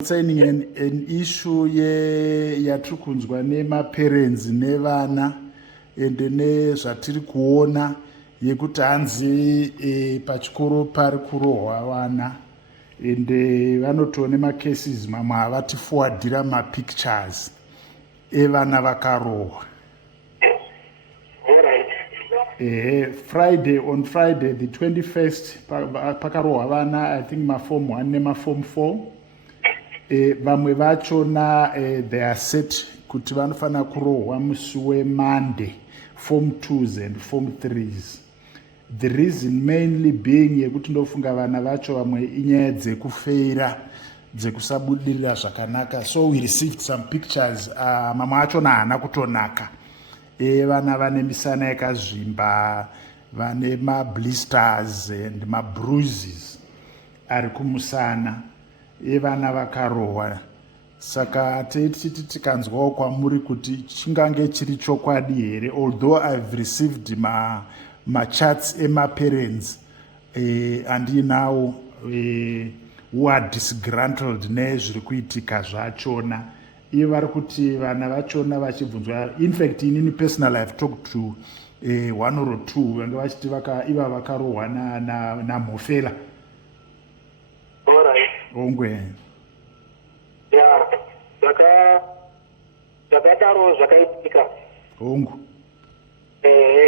Concerning an issue yatiri kunzwa nemaparents nevana ende nezvatiri kuona yekuti hanzi pachikoro pari kurohwa vana ende vanotoona nemacases mamwe havati forwardira mapictures evana vakarohwa. On Friday the 21st pakarohwa vana, I think maform 1 nemaform 4. Vamwe vachona they are set kuti vanofana kurohwa musi weMonday, form 2s and form 3s. The reason mainly being yekuti ndofunga vana vacho vamwe inyaya dzekufeira dzekusabudirira zvakanaka, so we received some pictures. Mamwe achona haana kutonaka, vana vane misana yakazvimba, vane mablisters and mabruises ari kumusana evana vakarohwa. Saka tichiti tikanzwawo kwamuri kuti chingange chiri chokwadi here, although I've received machats emaparents andinawo who are disgruntled nezviri kuitika zvachona. Ivo vari kuti vana vachona vachibvunzwa, in fact inini personal I've talked to 1 or 2 vange vachiti iva vakarohwa namhofela. Ongwe. Ya, zvakadaro zvakaitika. Ongu.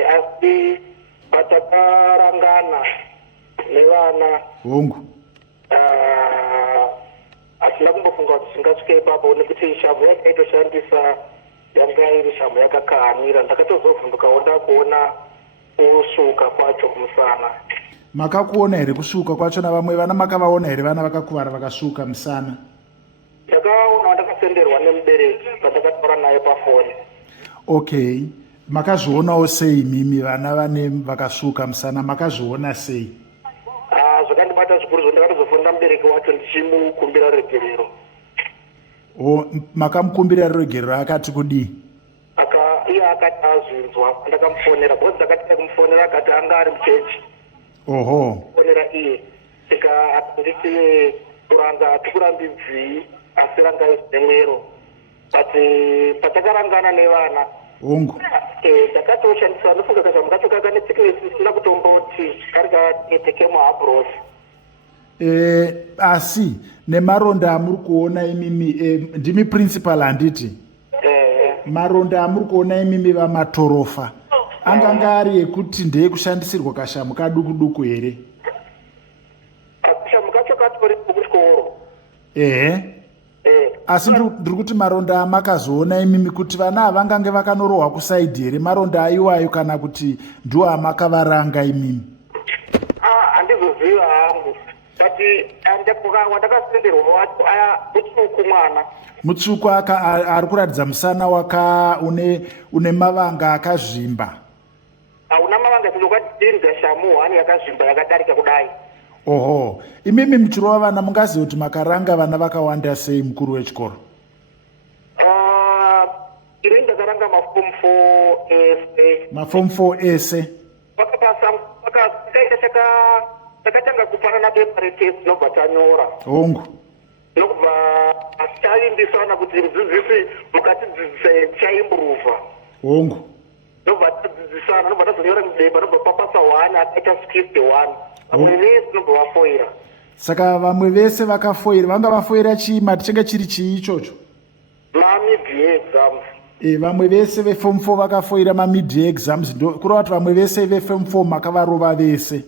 Asi patakarangana nevana. Ongu. Asina kumbofunga kuti zvingasvika ipapo nekuti shamhu yakaitoshandisa yanga iri shamhu yakakahanira. Ndakatozovhundukawo ndakuona kusvuka kwacho kumusana. Makakuona here kusvuka kwacho navamwe vana makavaona here vana vakakuvara vakasvuka musana? Ndakaona ndakasenderwa nemubereki pandakataura naye pafoni. Okay, makazvionawo sei mimi vana vane vakasvuka musana, makazviona sei? Zvakandibata zvikuru zvandakatozofonera mubereki wacho ndichimukumbira regerero. Makamukumbira regerero akati kudii? Iye akati azvinzwa ndakamufonera, bhozi ndakati kumufonera akati anga ari muchechi. Oho. Fonera iye saka nditi kuranga tikurambidzi asi ranga izvemwero, but patakarangana nevana ongu ndakatoshandisa ndofunga kashamu kacho kaka nesickness isina kutomboti kari kaiteke muhabrosi. Asi nemaronda amuri kuona imimi ndimi principal handiti? Maronda amuri kuona imimi vamatorofa anganga ari ekuti ndeye kushandisirwa kashamu kaduku duku here? Kashamu kacho katori kuchikoro. Asi ndiri kuti maronda amakazoona imimi kuti vana havangange vakanorohwa kusaidhi here maronda aiwayo kana kuti ndiwo amakavaranga imimi? Handizoziva hangu, but wandakasenderwa wacho aya mutsvuku mwana. Mutsvuku ari kuratidza musana une mavanga akazvimba. Hauna mavanga sezvokwadirinza shamu 1 yakazvimba yakadarika kudai. Oho, imimi muchirova vana mungaziva kuti makaranga vana vakawanda sei mukuru wechikoro? Ini ndakaranga maform 4 ese. Maform 4 ese? Takatanga kupanana pepa retest nobva tanyora. Ongu. Nobva taimbisana kuti mudzidzisi mukatidzidzisa chaimburuva. Ongu. Nobva tadzidzisana, nobva tazonyora mubepa, nobva papasa 1 akaita script 1. Vamwe vese nobva vafoira. Saka vamwe vese vakafoira, vanga vafoira chimati chinge chiri chii ichocho? Mid-year exams. Vamwe vese veform 4 vakafoira mid-year exams, kureva kuti vamwe vese veform 4 makavarova vese?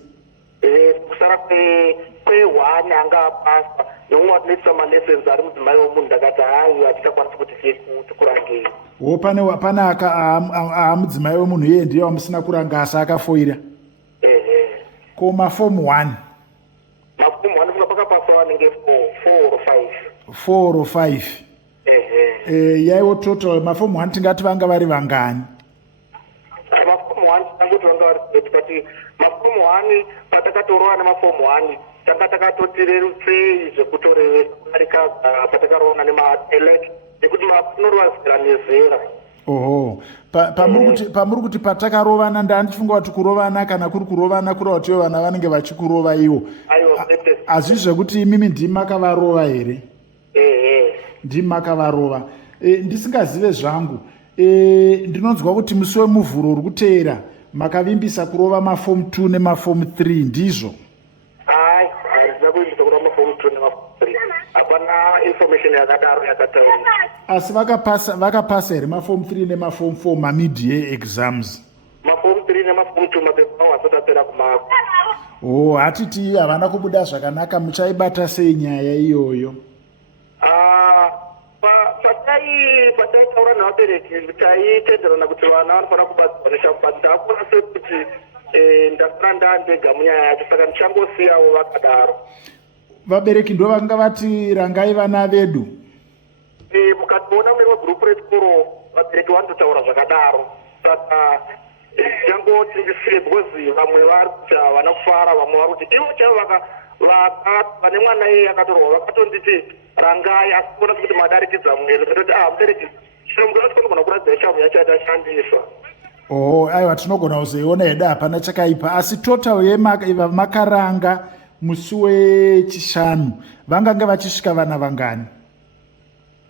Kusara kwe1 anga apasa nomwe watinoitisa malessons ari mudzimai womunhu ndakati hayi hatichakwanisi kuti tikurangei. Pane mudzimai wemunhu iye ndiye wamusina kuranga asi akafoira? Ko maform 1? Maform 1 funga pakapasa vanenge 4 or 5. 4 or 5? Yaiwo total maform 1 tingati vanga vari vangani? Maform 1 tangoti vanga vari 8, but maform 1 patakatorowa nemaform 1 tanga takatotirerusei zvekutorevesa kudarika patakaroona nemaelect nekuti manorwazira nezera. Oho, pamuri kuti patakarovana ndandifunga kuti kurovana kana kuri kurovana kureva kuti vana vanenge vachikurova ivo. Hazvizvi zvekuti imimi ndimi makavarova here? ndimi makavarova. Ndisingazive zvangu, ndinonzwa kuti musi wemuvhuro uri kuteera makavimbisa kurova mafomu 2 nemafomu 3 ndizvo? Hai, handina kuvimbisa kurova mafomu 2 nemafomu 3. Hapana information yakadaro yakataurwa. Asi vakapasa here mafomu 3 nemafomu 4 mamid-year exams? Mafomu 3 nemafomu 2 mapepa awo asati apera kumako. Hatiti havana kubuda zvakanaka, muchaibata sei nyaya iyoyo? Pataitaura nevabereki taitenderana kuti vana vanofanira kubatsirwa neshambadzo. Ndakuona sekuti ndakura ndandega munyaya yacho, saka ndichangosiyawo vakadaro. Vabereki ndo vanga vati rangai vana vedu? Mukationa mune wegurupu rechikoro vabereki vanototaura zvakadaro, saka ndichangoti ndisiye because vamwe vari kuti havana kufara, vamwe vari kuti ivo chavo vane mwana iye akatorwa vakatonditi rangai, asi kuona kuti madarikidza mwere tototi mubereki chiromugana tinogona kuratidza chamu yacho yatashandisa. Aiwa, tinogona kuzoiona hedu, hapana chakaipa. Asi total yemakaranga musi weChishanu vangange vachisvika vana vangani?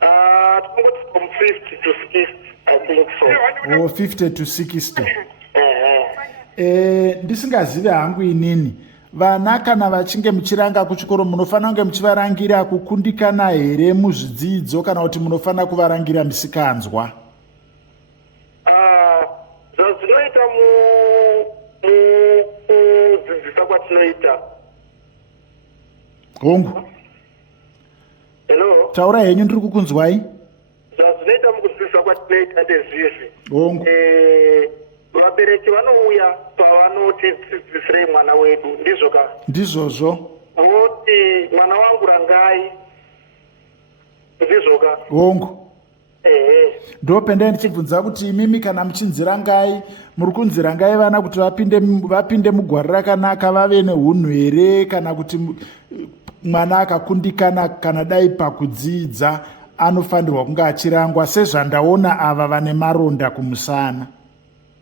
Tinongoti from 50 to 60, I think so. 50 to 60. Ndisingazive hangu inini, vana kana vachinge muchiranga kuchikoro munofanira kunge muchivarangira kukundikana here muzvidzidzo kana kuti munofanira kuvarangira misikanzwa? Zvazvinoita mukudzidzisa kwatinoita. Hongu. Hello? Taura henyu, ndiri kukunzwai. Zvazvinoita mukudzidzisa kwatinoita ndezvizvi. Hongu. Vabereki vanouya pavanotidzidzisirei mwana wedu, ndizvo ka? Ndizvozvo. Voti mwana wangu rangai, ndizvo ka? Hongu. Ndopenda ndichibvunza kuti imimi kana muchinzirangai, muri kunzirangai vana kuti vapinde mugwari rakanaka, vave neunhu here, kana kuti mwana akakundikana kana dai pakudzidza anofanirwa kunge achirangwa sezvandaona ava vane maronda kumusana?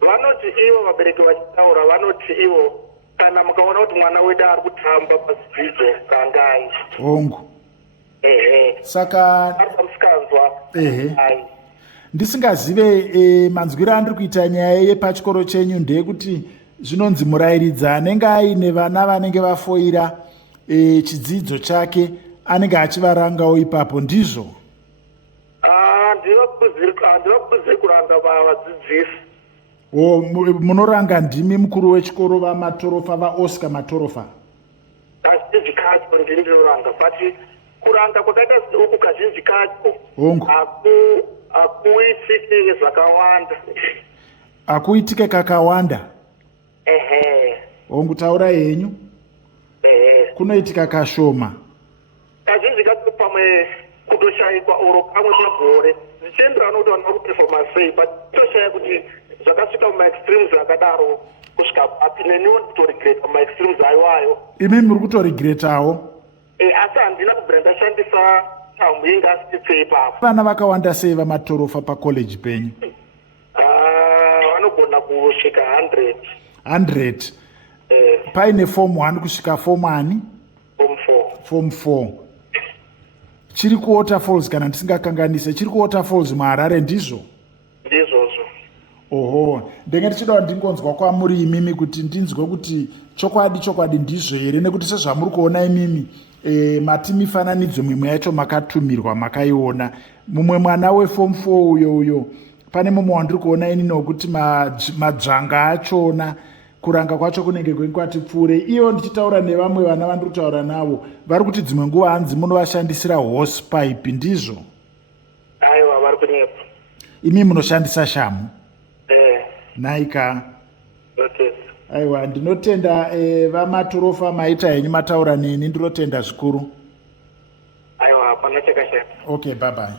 Vanoti ivo vabereki vachitaura, vanoti ivo kana mukaona kuti mwana wedu ari kutamba padzidzo rangai. Hongu. Saka ari pamusikanzwa. Ndisingazive manzwiro andiri kuita nyaya yepachikoro chenyu ndeyekuti zvinonzi murairidzi anenge aine vana vanenge vafoira chidzidzo chake anenge achivarangawo ipapo, ndizvo? Handivakuziri kuranga vadzidzisi. Munoranga ndimi mukuru wechikoro vaMatorofa, vaOscar Matorofa? Kazhinji kacho ndinoranga, but kuranga kwakaita uku kazhinji kacho hakuitike zvakawanda. Hakuitike kakawanda? Hongu, taura henyu. Kunoitika kashoma. Kazhinji kacho pamwe kutoshayikwa oro kamwe pagore zvichienderana kuti vanhu vari kuperforma sei, but toshaya kuti zvakasvika mumaextremes akadaro kusvika papi. Neniwo nditoregreta mumaextremes ayoayo. Imi muri kutoregretawo? Asi handina kubvira ndashandisa tambo inge asititsei ipapo. Vana vakawanda sei vaMatorofa pacollege penyu? Vanogona kusvika 100. 100? Paine form 1 kusvika form ani? Form 4. Chiri kuWaterfalls kana ndisingakanganise, chiri kuWaterfalls muHarare, ndizvo? Ndizvozvo. Ndenge ndichidawo ndingonzwa kwamuri imimi kuti ndinzwe kuti chokwadi ndizvo here, nekuti sezvamuri kuona imimi mati mifananidzo mimwe yacho makatumirwa makaiona. Mumwe mwana weform 4 uyo pane mumwe wandiri kuona inini wekuti madzvanga achona kuranga kwacho kunenge kwenkwati pfuure. Iyo ndichitaura nevamwe vana vandiri kutaura navo vari kuti dzimwe nguva hanzi munovashandisira hose pipe, ndizvo? Aiwa, vari kunyepa. Imi munoshandisa shamu? Naika. Aiwa, ndinotenda vaMatorofa maita henyu mataura neni, ndinotenda zvikuru. Aiwa, hapana chakashata. Okay, bye bye.